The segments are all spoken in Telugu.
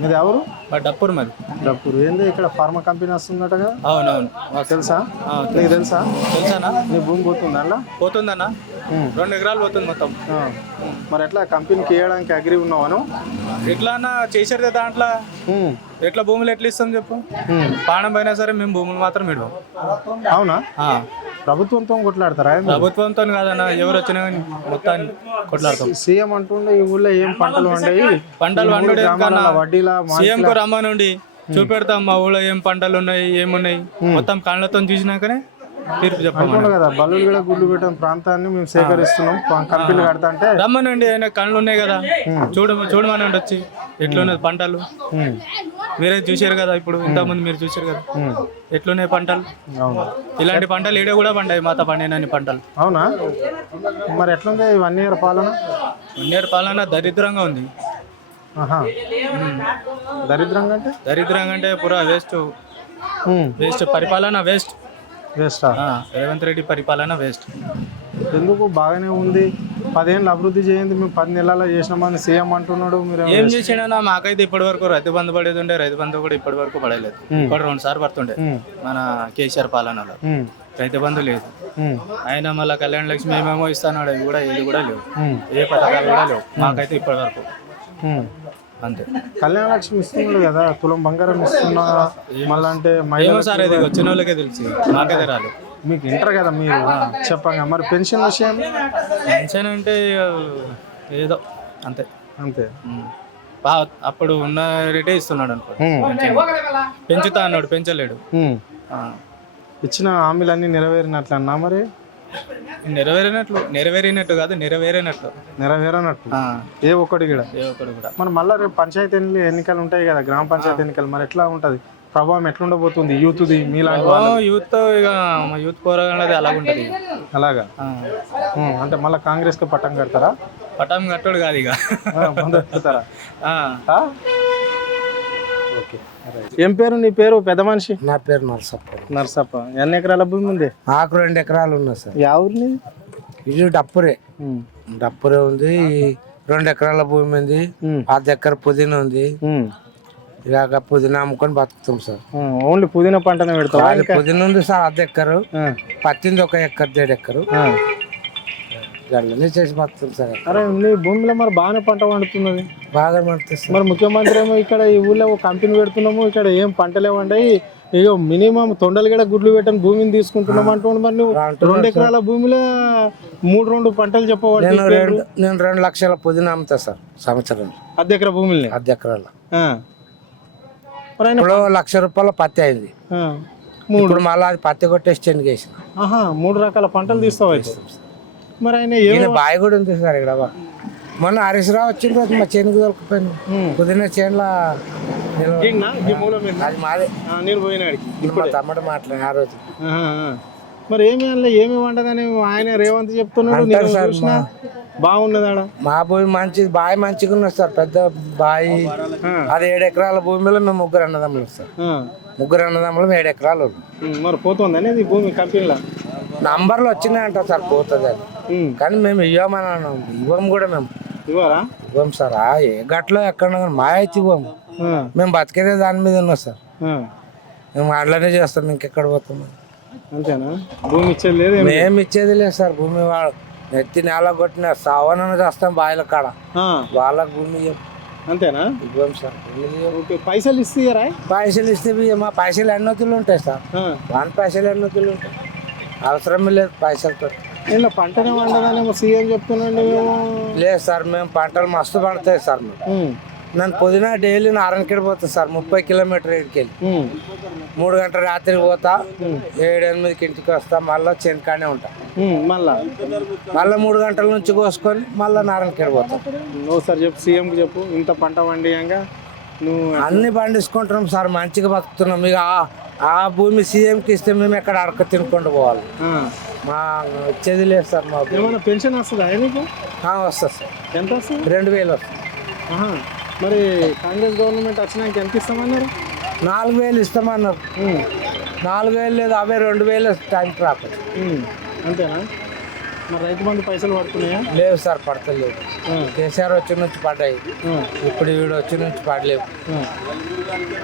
మీది ఎవరు? డప్పూర్ మరి. డబ్బురు ఏంది ఇక్కడ ఫార్మా కంపెనీ వస్తుందటగా? అవునవును. తెలుసా? నీకు తెలుసా? తెలుసానా? నీ భూమి పోతుందా అలా? పోతుందన్నా, 2 ఎకరాలు పోతుంది మొత్తం. మరి ఎట్లా కంపెనీకి ఇవ్వడానికి అగ్రి ఉన్నావాను? ఎట్లా అన్న చేశారు దాంట్లో. ఎట్లా భూములు ఎట్లా ఇస్తాం చెప్పు? పానం పోయినా సరే మేము భూములు మాత్రం ఇవ్వం. అవునా? ప్రభుత్వంతో కొట్లాడతారా? ప్రభుత్వంతో కాదన్న, ఎవరు వచ్చినా కానీ మొత్తాన్ని కొట్లాడతాం. సీఎం అంటుండే ఈ ఊళ్ళో ఏం పంటలు వండాయి, పంటలు వండుడే కన్నా వడ్డీలా సీఎం కు రమ్మనుండి చూపెడతాం మా ఊళ్ళో ఏం పంటలు ఉన్నాయి ఏమున్నాయి మొత్తం కళ్ళతో చూసినాకనే తీర్పు చెప్పండి కదా. బల్లులు కూడా గుడ్లు పెట్టిన ప్రాంతాన్ని మేము సేకరిస్తున్నాం, కంపెనీలు కడతా అంటే రమ్మనండి. ఆయన కళ్ళు ఉన్నాయి కదా, చూడమనండి వచ్చి ఎట్లున్నది పంటలు. మీరే చూసారు కదా, ఇప్పుడు ఇంతకుముందు మీరు చూసారు కదా ఎట్లున్నాయి పంటలు. ఇలాంటి పంటలు ఈడ కూడా పండాయి, మాత పండినన్ని పంటలు. అవునా? మరి ఎట్లుంది 1 year పాలన? 1 year పాలన దరిద్రంగా ఉంది. దరిద్రంగా అంటే పూరా వేస్ట్. పరిపాలన వేస్ట్. రేవంత్ రెడ్డి పరిపాలన వేస్ట్. ఎందుకు? బాగానే ఉంది, 10 ఏళ్ళు అభివృద్ధి చేయండి, మేము 10 నెలల్లో చేసినామని సీఎం అంటున్నాడు. మీరు ఏం చేసినా మాకైతే ఇప్పటి వరకు రైతు బంధు పడేది ఉండే, రైతు బంధు కూడా ఇప్పటి వరకు పడలేదు. ఇప్పుడు 2 సార్లు పడుతుండే మన కేసీఆర్ పాలనలో. రైతు బంధు లేదు. ఆయన మళ్ళీ కళ్యాణ లక్ష్మి ఏమేమో ఇస్తాడు, అవి కూడా ఇది కూడా లేవు, ఏ పథకాలు కూడా లేవు మాకైతే ఇప్పటి వరకు. అంతే. కళ్యాణ లక్ష్మి ఇస్తున్నాడు కదా, తులం బంగారం ఇస్తున్నా మళ్ళీ అంటే ఏమో సార్, ఇది వచ్చిన వాళ్ళకే తెలిసి మాకైతే రాలేదు. మీకు ఇంటర్ కదా మీరు చెప్పంగా. మరి పెన్షన్ విషయం? పెన్షన్ అంటే ఏదో అంతే అంతే. అప్పుడు ఉన్న రేటే ఇస్తున్నాడు అనుకో, పెంచుతా అన్నాడు, పెంచలేడు. ఇచ్చిన హామీలన్నీ నెరవేరినట్లు అన్నా? మరి నెరవేరినట్టు కాదు, నెరవేరినట్టు. ఏ ఒక్కటి కూడా. మరి మళ్ళీ రేపు పంచాయతీ ఎన్నికలు ఉంటాయి కదా, గ్రామ పంచాయతీ ఎన్నికలు. మరి ఎట్లా ఉంటది ప్రభావం, ఎట్లుండబోతుంది యూత్ది మీలాంటి? యూత్ ఇక మా యూత్ పోరాడేది అలాగుంటది. అలాగా? అంటే మళ్ళీ కాంగ్రెస్ కి పట్టం కడతారా? పట్టం కట్టడు కాదు, ఇక కడతారా? ఓకే. ఏం పేరు నీ పేరు? పెద్ద మనిషి. నా పేరు నర్సప్ప. ఎన్ని ఎకరాల భూమి ఉంది? నాకు 2 ఎకరాలు ఉన్నాయి సార్. యా ఊరిని? ఇది డప్పురే ఉంది. 2 ఎకరాల భూమి ఉంది, 10 ఎకర పుదీనా ఉంది. ఇలాగ పుదీనా అమ్ముకొని బతుకుతాం సార్. ఓన్లీ పుదీనా పంటనే పెడతాం? పుదీనా ఉంది సార్ 10 ఎకరు, పత్తింది 1 ఎకర్ 1.5 ఎకరు చేసి బతుకుతాం సార్. అరే నీ భూమిలో మరి బాగానే పంట పండుతున్నది? బాగా పండుతుంది. మరి ముఖ్యమంత్రి ఏమో ఇక్కడ ఈ ఊళ్ళో కంపెనీ పెడుతున్నాము, ఇక్కడ ఏం పంటలే వండాయి, ఇగో మినిమం తొండలుగడ గుడ్లు పెట్టని భూమిని తీసుకుంటున్నాం అంటున్నాడు. మరి నువ్వు 2 ఎకరాల భూమిలో 3 పంటలు చెప్పవాలి. నేను 2 లక్షల పుదీనా అమ్ముతా సార్ సంవత్సరం. 10 ఎకరా భూమిని? 10 ఎకరాల. ఇప్పుడు 1 లక్ష రూపాయల పత్తి అయింది. ఇప్పుడు మళ్ళీ అది పత్తి కొట్టేసి చెనిగేసిన. 3 రకాల పంటలు తీస్తావు అయితే. మరి ఆయన బావి కూడా ఉంది సార్ ఇక్కడ. మొన్న హరీష్ రావు వచ్చిన రోజు మా చేనుకు దొరికిపోయింది పుదీనా చేనుల. అది మాదే. నేను పోయినాడికి ఇప్పుడు మా తమ్ముడు మాట్లాడి ఆ రోజు. మరి ఏమి వండదని ఆయన రేవంత్ చెప్తున్నాడు. బాగున్నది ఆడ. మా భూమి మంచిది, బావి మంచిగా ఉన్నది సార్, పెద్ద బావి. అది 7 ఎకరాల భూమిలో మేము 3 అన్నదమ్ములు సార్. 3 అన్నదమ్ములు 7 ఎకరాలు. మరి పోతుంది అనేది భూమి కంపెనీలో నంబర్లు వచ్చినాయంట సార్, పోతుంది అది. కానీ మేము ఇవ్వం కూడా. మేము ఇవ్వం సార్. ఏ గట్లో ఎక్కడ మా అయితే ఇవ్వము. మేము బతికేదే దాని మీద ఉన్నాం సార్. మేము అట్లనే చేస్తాం, ఇంకెక్కడ పోతాం. అంతేనా? భూమి ఇచ్చేది లేదు? మేము ఇచ్చేది లేదు సార్. భూమి వాడు నెత్తి నేల కొట్టిన సావన చేస్తాం బాయిల కాడ, వాళ్ళకి భూమి ఇవ్వం. అంతేనా? ఇవ్వం సార్. పైసలు ఇస్తారా? పైసలు ఇస్తే మా పైసలు ఎన్నోతులు ఉంటాయి సార్. 1 పైసలు ఎన్నోతులు ఉంటాయి, అవసరం లేదు పైసలతో. ఇలా పంటనే వండదానేమో సీఎం చెప్తున్నాండి. లేదు సార్, మేము పంటలు మస్తు పండుతాయి సార్. నేను పుదీనా డైలీ నారాయణఖేడ్ పోతా సార్, 30 కిలోమీటర్ ఇడికెళ్ళి. 3 గంటల రాత్రికి పోతా, 7-8కి ఇంటికి వస్తా, మళ్ళీ చెనకానే ఉంటా. మళ్ళీ 3 గంటల నుంచి కోసుకొని మళ్ళీ నారాయణఖేడ్ పోతా. ఒకసారి చెప్పు సీఎంకి, చెప్పు ఇంత పంట వండియంగా నువ్వు అన్ని పండించుకుంటున్నాం సార్, మంచిగా బతుకుతున్నాం. ఇక ఆ భూమి సీఎంకి ఇస్తే మేము ఎక్కడ అడక తినుకుంటూ పోవాలి. మా వచ్చేది లేదు సార్. మా ఏమైనా పెన్షన్ వస్తుందా నీకు? వస్తుంది సార్. ఎంత వస్తుంది? 2000 వస్తుంది. మరి కాంగ్రెస్ గవర్నమెంట్ వచ్చినాక ఎంత ఇస్తామన్నారు? 4000 ఇస్తామన్నారు. 4000 లేదు, 2000 టైంకి రాకపోతే. అంతేనా? మరి రైతు బంధు పైసలు పడుతున్నాయా? లేవు సార్, పడతలేవు. కేసీఆర్ వచ్చి నుంచి పడ్డాయి, ఇప్పుడు వీడు వచ్చి నుంచి పడలేవు.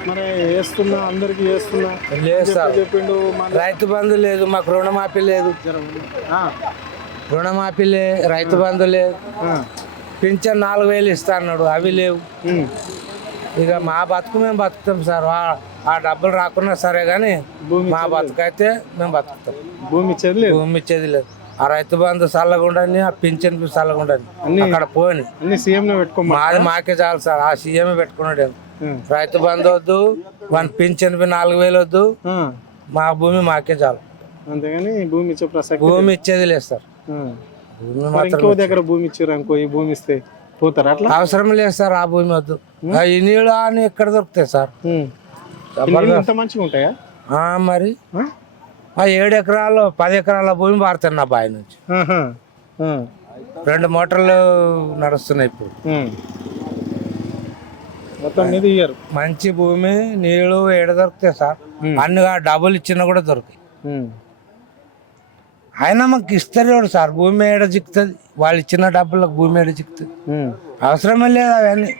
మరి వేస్తున్నా, అందరికి వేస్తున్నా లేదు సార్, చెప్పిండు. రైతు బంధు లేదు, మాకు రుణమాఫీ లేదు. రుణమాఫీ రైతు బంధు లేదు. పింఛన్ 4000 ఇస్తా అన్నాడు, అవి లేవు. ఇక మా బతుకు మేము బతుకుతాం సార్. ఆ డబ్బులు రాకున్నా సరే కానీ మా బతుకైతే మేము బతుకుతాం. భూమి ఇచ్చేది లేదు, భూమి ఇచ్చేది లేదు. ఆ రైతు బంధు చల్లగా ఉండని, ఆ పింఛన్ చల్లగా ఉండని, అక్కడ పోని అన్ని సీఎం పెట్టుకోమా. మాది మాకే చాలు సార్. ఆ సీఎం పెట్టుకున్నాడు. రైతు బంధు వద్దు, మన పింఛన్ 4000 వద్దు, మా భూమి మాకే చాలు. అంతేగాని భూమి ఇచ్చే ప్రసక్తి, భూమి ఇచ్చేది లేదు సార్. భూమి మాత్రం ఇంకో దగ్గర భూమి ఇచ్చారు అనుకో, ఈ భూమి ఇస్తే పోతారు అట్లా? అవసరం లేదు సార్, ఆ భూమి వద్దు. ఈ నీళ్ళు అని ఎక్కడ దొరుకుతాయి సార్? ఇంత మంచిగా ఉంటాయా? మరి ఆ 7 ఎకరాలు 10 ఎకరాల భూమి పారుతాను నా బావి నుంచి. 2 మోటార్లు నడుస్తున్నాయి ఇప్పుడు. మొత్తం మీద ఇయ్యారు. మంచి భూమి, నీళ్లు ఏడ దొరుకుతాయి సార్? అన్నిగా డబ్బులు ఇచ్చినా కూడా దొరికాయి. అయినా మాకు ఇస్తారు సార్, భూమి ఏడ చిక్కుతుంది? వాళ్ళు ఇచ్చిన డబ్బులకు భూమి ఏడ చిక్కుతుంది? అవసరమే లేదు అవన్నీ.